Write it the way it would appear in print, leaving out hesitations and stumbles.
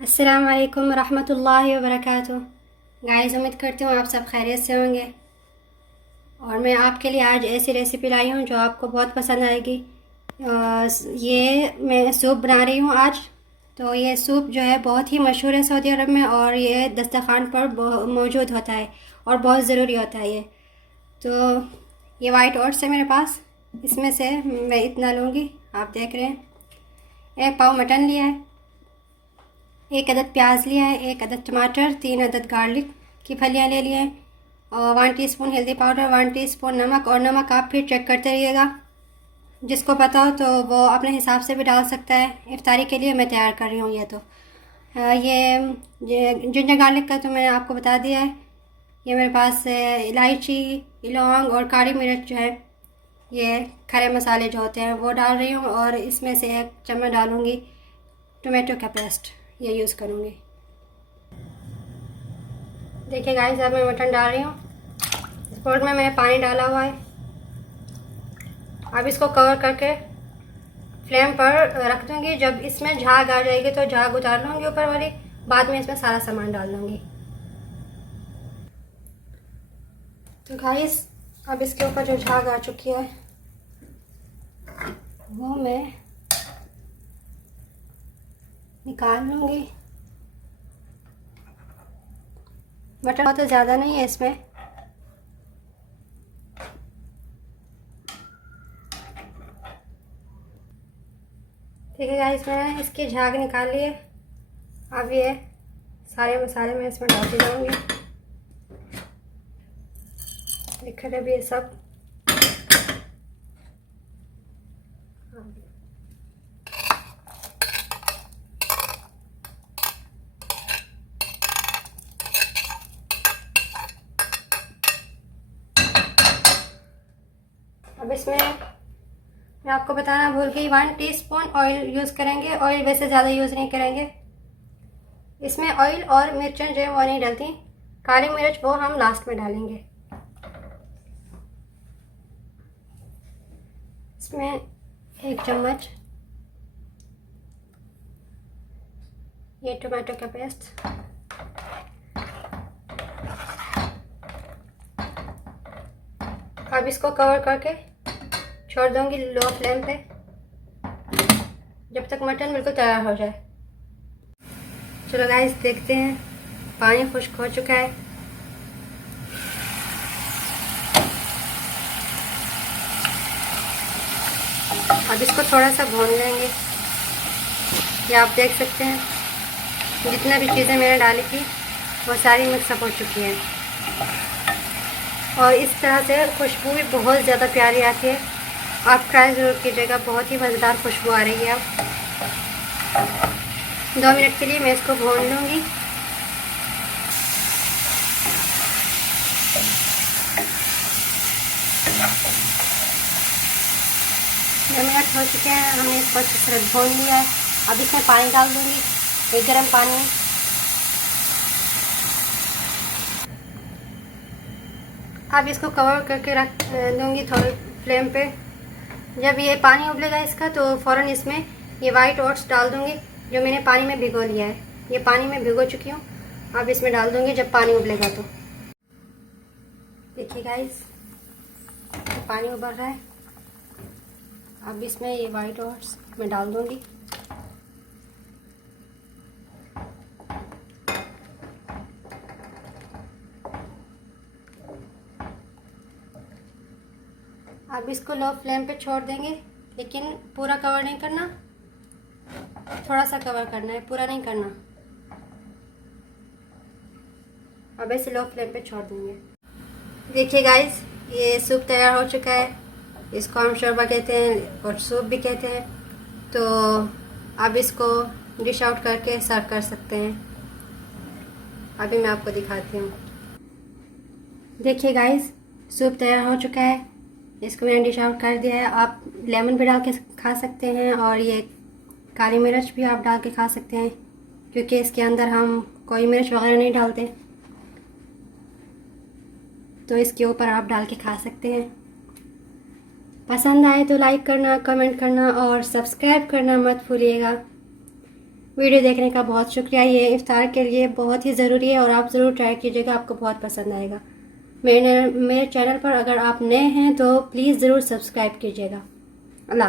अस्सलाम वालेकुम रहमतुल्लाहि व बरकातुहू। गाइस, उम्मीद करती हूँ आप सब खैरियत से होंगे और मैं आपके लिए आज ऐसी रेसिपी लाई हूँ जो आपको बहुत पसंद आएगी। ये मैं सूप बना रही हूँ आज। तो ये सूप जो है बहुत ही मशहूर है सऊदी अरब में और ये दस्तरखान पर मौजूद होता है और बहुत ज़रूरी होता है ये। तो ये वाइट ओट्स है मेरे पास, इसमें से मैं इतना लूँगी, आप देख रहे हैं। 1 पाव मटन लिया है, 1 अदद प्याज लिया है, 1 अदद टमाटर, 3 अदद गार्लिक की फलियाँ ले लिए हैं और 1 टीस्पून हल्दी पाउडर, 1 टीस्पून नमक। और नमक आप फिर चेक करते रहिएगा, जिसको पता हो तो वो अपने हिसाब से भी डाल सकता है। इफ्तारी के लिए मैं तैयार कर रही हूँ ये। तो ये जिंजर गार्लिक का तो मैंने आपको बता दिया है। ये मेरे पास इलायची, लौंग और काली मिर्च जो है, ये खड़े मसाले जो होते हैं वो डाल रही हूँ। और इसमें से 1 चम्मच डालूँगी टोमेटो का पेस्ट, ये यूज़ करूँगी। देखिए गाइस, अब मैं मटन डाल रही हूँ। इस बोल में मैंने पानी डाला हुआ है। अब इसको कवर करके फ्लेम पर रख दूँगी। जब इसमें झाग आ जाएगी तो झाग उतार लूँगी ऊपर वाली, बाद में इसमें सारा सामान डाल दूँगी। तो गाइस, अब इसके ऊपर जो झाग आ चुकी है वो मैं निकाल लूँगी। मटन बहुत ज़्यादा नहीं है इसमें। ठीक है गाइस, मैंने इसकी झाग निकाल ली है। अब ये सारे मसाले मैं इसमें डालती जाऊँगी। देख रहे ये सब। अब इसमें मैं आपको बताना भूल गई, 1 टीस्पून ऑयल यूज़ करेंगे। ऑयल वैसे ज़्यादा यूज़ नहीं करेंगे इसमें। ऑयल और मिर्चें जो है वो नहीं डलती, काली मिर्च वो हम लास्ट में डालेंगे। इसमें 1 चम्मच ये टमाटो का पेस्ट, अब इसको कवर करके छोड़ दूँगी लो फ्लेम पे जब तक मटन बिल्कुल तैयार हो जाए। चलो गाइस, देखते हैं। पानी खुश्क हो चुका है। अब इसको थोड़ा सा भून लेंगे। ये आप देख सकते हैं, जितना भी चीज़ें मैंने डाली थी वो सारी मिक्सअप हो चुकी हैं और इस तरह से खुशबू भी बहुत ज़्यादा प्यारी आती है। आप ट्राई ज़रूर कीजिएगा, बहुत ही मज़ेदार खुशबू आ रही है। अब 2 मिनट के लिए मैं इसको भून लूँगी। 2 मिनट हो चुके हैं, हमने इसको अच्छी तरह भून लिया है। अब इसमें पानी डाल दूँगी, एक गर्म पानी। अब इसको कवर करके रख दूँगी थोड़ी फ्लेम पे। जब ये पानी उबलेगा इसका तो फ़ौरन इसमें ये वाइट ओट्स डाल दूँगी जो मैंने पानी में भिगो लिया है। ये पानी में भिगो चुकी हूँ। अब इसमें डाल दूँगी जब पानी उबलेगा तो। देखिए गाइस, पानी उबल रहा है। अब इसमें ये वाइट ओट्स मैं डाल दूँगी। अब इसको लो फ्लेम पे छोड़ देंगे, लेकिन पूरा कवर नहीं करना, थोड़ा सा कवर करना है, पूरा नहीं करना। अब ऐसे लो फ्लेम पे छोड़ देंगे। देखिए गाइस, ये सूप तैयार हो चुका है। इसको हम शोरबा कहते हैं और सूप भी कहते हैं। तो अब इसको डिश आउट करके सर्व कर सकते हैं। अभी मैं आपको दिखाती हूँ। देखिए गाइस, सूप तैयार हो चुका है। इसको मैंने डिश आउट कर दिया है। आप लेमन भी डाल के खा सकते हैं और ये काली मिर्च भी आप डाल के खा सकते हैं, क्योंकि इसके अंदर हम कोई मिर्च वगैरह नहीं डालते। तो इसके ऊपर आप डाल के खा सकते हैं। पसंद आए तो लाइक करना, कमेंट करना और सब्सक्राइब करना मत भूलिएगा। वीडियो देखने का बहुत शुक्रिया। ये इफ्तार के लिए बहुत ही ज़रूरी है और आप ज़रूर ट्राई कीजिएगा, आपको बहुत पसंद आएगा। मेरे चैनल पर अगर आप नए हैं तो प्लीज़ ज़रूर सब्सक्राइब कीजिएगा।